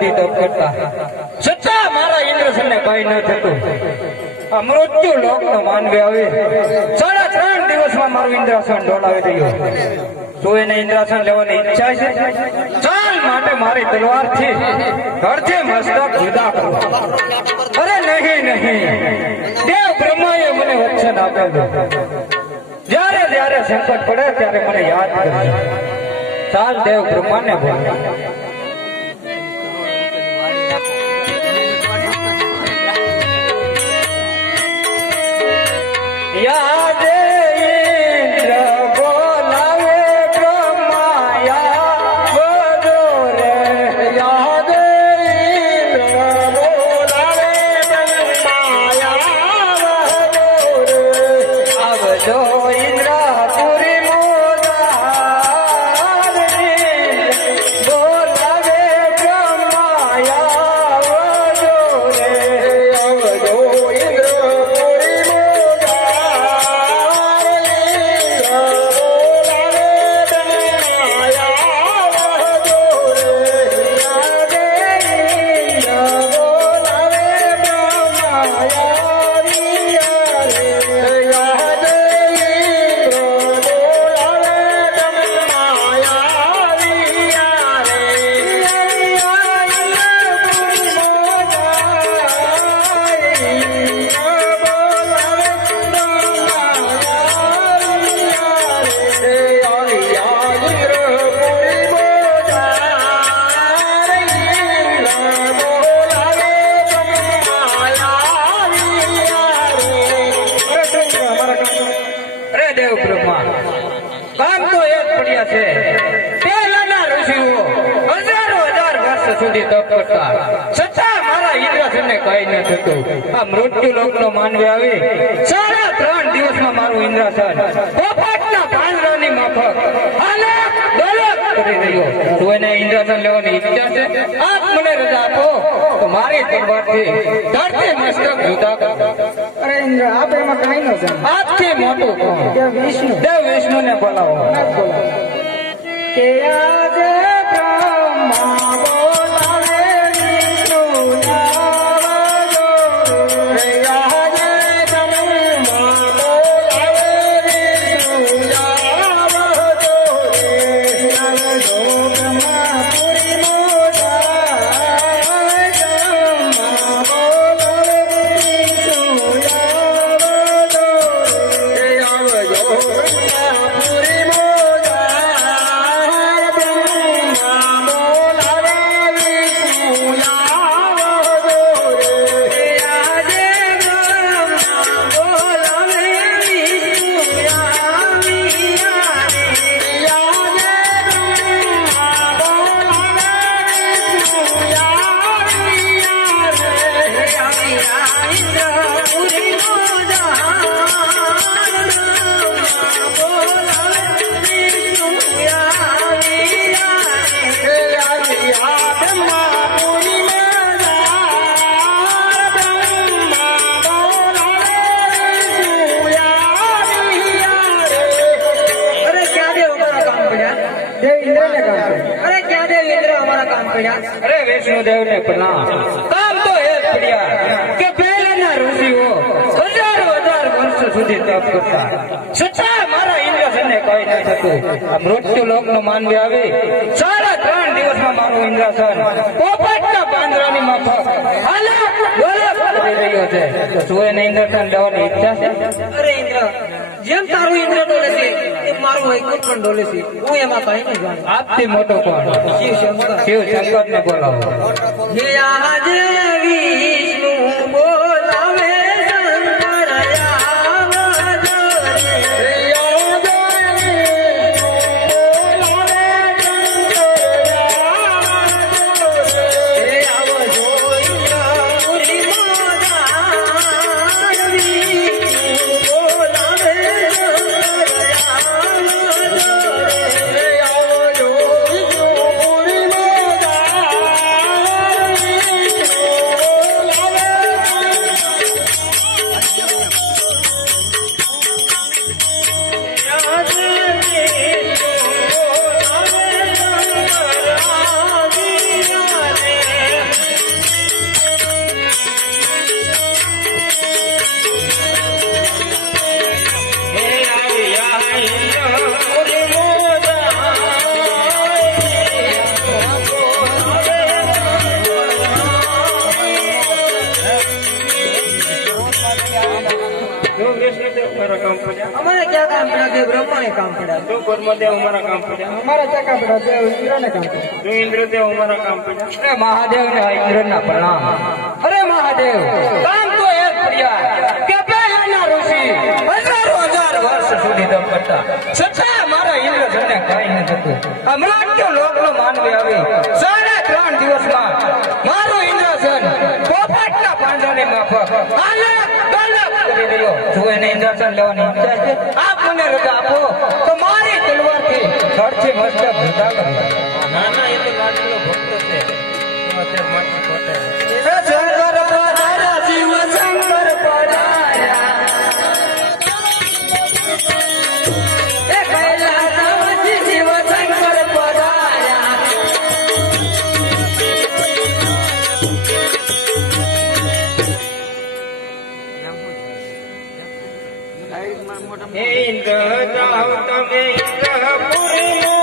સુધી તપ કરતા છતાં મારા ઇન્દ્રસનને કઈ ન થતું. આ મૃત્યુ લોકનો માનવી આવે 3.5 દિવસમાં મારું ઇન્દ્રાસન ડોલાવી દયો. શું એને ઇન્દ્રાસન લેવાની ઈચ્છા છે? ચાલ માટે મારી તલવારથી ઘરથી મસ્તક જુદા કરો. અરે નહીં દેવ બ્રહ્માએ મને વચન આપેલું, જ્યારે જ્યારે સંકટ પડે ત્યારે મને યાદ કરજો. ચાલ દેવ બ્રહ્માને બોલ. યાદ સુધી તપ કરતા છતાં મારા ઇન્દ્રાસનને કઈ ન થતું. આ મૃત્યુ લોકનો માનવી આવી 3.5 દિવસમાં મારું ઇન્દ્રાસન પોપટના પાંજરાની માફક હાલક દોલક કરી રહ્યો. તું એને ઇન્દ્રાસન લેવાની ઈચ્છા છે? આપ મને રજા આપો તો મારી તલવારથી ધરતી મસ્તક જુદા કરો. અરે ઇન્દ્ર, આપ એમાં કઈ ન છે. આપથી મોટું કોણ? દેવ વિષ્ણુને બોલાવો. કે આજે બ્રહ્મા બોલાવે વિષ્ણુ આવજો રે. આજે બ્રહ્મા બોલાવે વિષ્ણુ આવજો રે. આવજો બ્રહ્માપુરી મોજા. બ્રહ્મા બોલાવે વિષ્ણુ આવજો રે. આવજો બ્રહ્માપુરી અરે વિષ્ણુદેવ ને પ્રણામ. કામ તો એ જ પડ્યા કે પહેલાના ઋષિઓ હજાર વર્ષ સુધી તપ કરતા છતાં મારા ઇન્દ્રાસનને કઈ ન થતું. આ મૃત્યુ લોકનો માનવી આવી 3.5 દિવસમાં મારું ઇન્દ્રાસન પોપટના પાંજરાની માફક હાલક દોલક કરી રહ્યો છે. તો શું એને ઇન્દ્રાસન લેવાની ઈચ્છા છે? અરે ઇન્દ્ર, જેમ તારું ઇન્દ્ર ડોલે છે એમ મારું વૈકુંઠ પણ ડોલે છે. હું એમાં કઈ નહીં જાણું. આપથી મોટો કોણ? શિવ શંકર ને બોલાવો. જે આજે વિષ્ણુ બોલાવે શંકર આવજો રે. કામ પડ્યા અમારે ક્યાં કામ પડ્યા દેવ બ્રહ્માને કામ પડ્યા તું કર્મદેવ અમારા કામ પડ્યા અમારે ક્યાં કામ પડ્યા દેવ ઇન્દ્રને કામ પડ્યા તું ઇન્દ્રદેવ અમારા કામ પડ્યા અરે મહાદેવ ને ઇન્દ્રના પ્રણામ. અરે મહાદેવ કામ તો એક પડ્યા કે પહેલાના ઋષિ હજારો હજાર વર્ષ સુધી તપ કરતા છતાં મારા ઇન્દ્રજનને કાંઈ ન થતું. આ મૃત્યુ લોકનો માનવી આવી 3.5 દિવસમાં મારું ઇન્દ્રજન પોપટના પાંજરાની માફક આલક દલક કરી રહ્યો. જો એને ઇન્દ્રજન લેવાની ઈચ્છા છે આપ મને રજા આપો તો મારી તલવારથી ધડથી મસ્તક જુદા કરી દઉં. ના ના એ તો લાડલો ભક્ત છે અત્યારે માટી ખોટે શંકર પધાર્યા, શિવ શંકર પધાર્યા. એ કૈલાસવાસી શિવ શંકર પધાર્યા. ઇન્દ્ર જાઓ તમે ઇન્દ્રપુરી નો